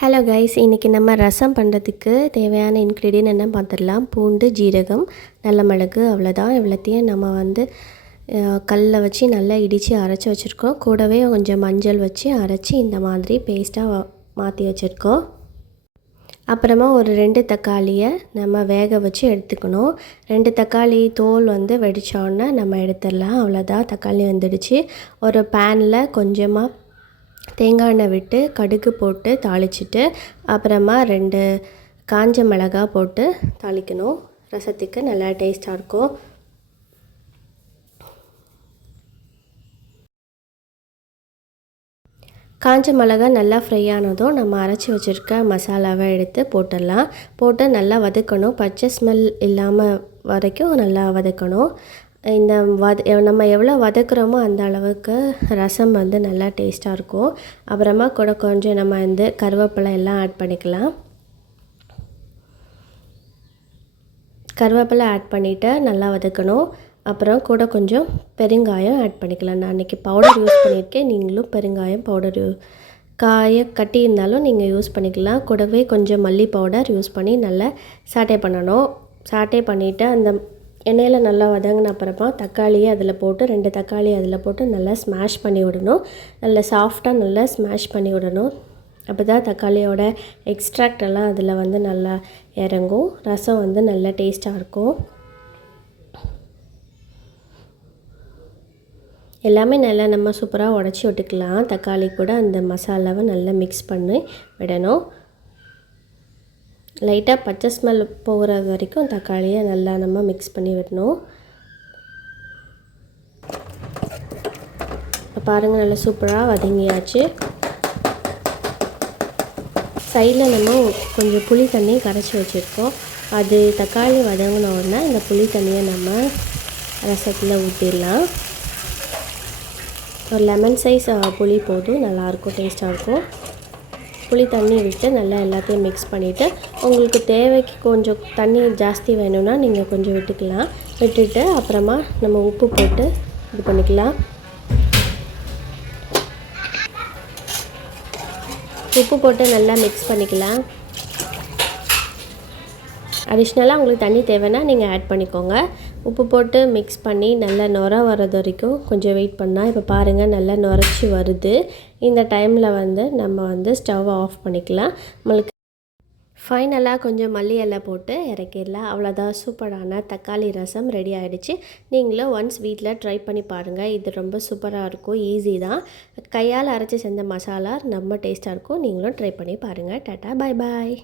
Hello guys, இன்றைக்கி நம்ம ரசம் பண்ணுறதுக்கு தேவையான இன்க்ரீடியன்ட் என்ன பார்த்துடலாம். பூண்டு, ஜீரகம், நல்ல மிளகு, அவ்வளோதான். இவ்வளோத்தையும் நம்ம கல்லில் வச்சு நல்லா இடித்து அரைச்சி வச்சுருக்கோம். கூடவே கொஞ்சம் மஞ்சள் வச்சு அரைச்சி இந்த மாதிரி பேஸ்ட்டாக மாற்றி வச்சுருக்கோம். அப்புறமா ஒரு 2 தக்காளியை நம்ம வேக வச்சு எடுத்துக்கணும். 2 தக்காளி தோல் வெடித்தோடனே நம்ம எடுத்துடலாம். அவ்வளோதான், தக்காளி வெந்துடுச்சு. ஒரு பேனில் கொஞ்சமாக தேங்காய் எண்ணெய் விட்டு கடுகு போட்டு தாளிச்சிட்டு அப்புறமா 2 காஞ்ச மிளகாய் போட்டு தாளிக்கணும். ரசத்துக்கு நல்லா டேஸ்ட்டாக இருக்கும். காஞ்ச மிளகாய் நல்லா ஃப்ரை ஆனதும் நம்ம அரைச்சி வச்சுருக்க மசாலாவை எடுத்து போட்டுடலாம். போட்டு நல்லா வதக்கணும். பச்சை ஸ்மெல் இல்லாமல் வரைக்கும் நல்லா வதக்கணும். இந்த நம்ம எவ்வளோ வதக்குறோமோ அந்த அளவுக்கு ரசம் நல்லா டேஸ்ட்டாக இருக்கும். அப்புறமா கூட கொஞ்சம் நம்ம கருவேப்பிலை எல்லாம் ஆட் பண்ணிக்கலாம். கருவேப்பிலை ஆட் பண்ணிவிட்டு நல்லா வதக்கணும். அப்புறம் கூட கொஞ்சம் பெருங்காயம் ஆட் பண்ணிக்கலாம். நான் இன்றைக்கி பவுடர் யூஸ் பண்ணியிருக்கேன். நீங்களும் பெருங்காயம் பவுடர் காய கட்டி இருந்தாலும் நீங்கள் யூஸ் பண்ணிக்கலாம். கூடவே கொஞ்சம் மல்லி பவுடர் யூஸ் பண்ணி நல்லா சாட்டே பண்ணணும். சாட்டே பண்ணிவிட்டு அந்த எண்ணெயில் நல்லா வதங்கின அப்புறமா தக்காளியை அதில் போட்டு 2 தக்காளி அதில் போட்டு நல்லா ஸ்மாஷ் பண்ணி விடணும். நல்லா சாஃப்டாக நல்லா ஸ்மாஷ் பண்ணி விடணும். அப்போ தான் தக்காளியோட எக்ஸ்ட்ராக்ட் எல்லாம் அதில் நல்லா இறங்கும். ரசம் நல்லா டேஸ்ட்டாக இருக்கும். எல்லாமே நல்லா நம்ம சூப்பராக உடச்சி விட்டுக்கலாம். தக்காளி கூட அந்த மசாலாவை நல்லா மிக்ஸ் பண்ணி விடணும். லைட்டாக பச்சை ஸ்மெல் போகிற வரைக்கும் தக்காளியை நல்லா நம்ம மிக்ஸ் பண்ணி விடணும். பாருங்கள், நல்லா சூப்பராக வதங்கியாச்சு. சைடில் நம்ம கொஞ்சம் புளி தண்ணி கரைச்சி வச்சுருக்கோம். அது தக்காளி வதங்கின உடனே இந்த புளி தண்ணியை நம்ம ரசத்தில் ஊற்றிடலாம். ஒரு லெமன் சைஸ் புளி போதும், நல்லாயிருக்கும், டேஸ்ட்டாக இருக்கும். புளி தண்ணி விட்டு நல்லா எல்லாத்தையும் மிக்ஸ் பண்ணிவிட்டு உங்களுக்கு தேவைக்கு கொஞ்சம் தண்ணி ஜாஸ்தி வேணும்னா நீங்கள் கொஞ்சம் விட்டுட்டு அப்புறமா நம்ம உப்பு போட்டு இது பண்ணிக்கலாம். உப்பு போட்டு நல்லா மிக்ஸ் பண்ணிக்கலாம். அடிஷ்னலாக உங்களுக்கு தண்ணி தேவைன்னா நீங்கள் ஆட் பண்ணிக்கோங்க. உப்பு போட்டு மிக்ஸ் பண்ணி நல்லா நுர வர்றது வரைக்கும் கொஞ்சம் வெயிட் பண்ணால் இப்போ பாருங்கள் நல்லா நுரைச்சி வருது. இந்த டைமில் நம்ம ஸ்டவ்வை ஆஃப் பண்ணிக்கலாம். நம்மளுக்கு ஃபைனலாக கொஞ்சம் மல்லி இலை போட்டு இறக்கிடலாம். அவ்வளோதான், சூப்பரான தக்காளி ரசம் ரெடி ஆகிடுச்சு. நீங்களும் ஒன்ஸ் வீட்டில் ட்ரை பண்ணி பாருங்கள். இது ரொம்ப சூப்பராக இருக்கும், ஈஸி தான். கையால் அரைச்சி செஞ்ச மசாலா ரொம்ப டேஸ்ட்டாக இருக்கும். நீங்களும் ட்ரை பண்ணி பாருங்கள். டாட்டா, பாய் பாய்.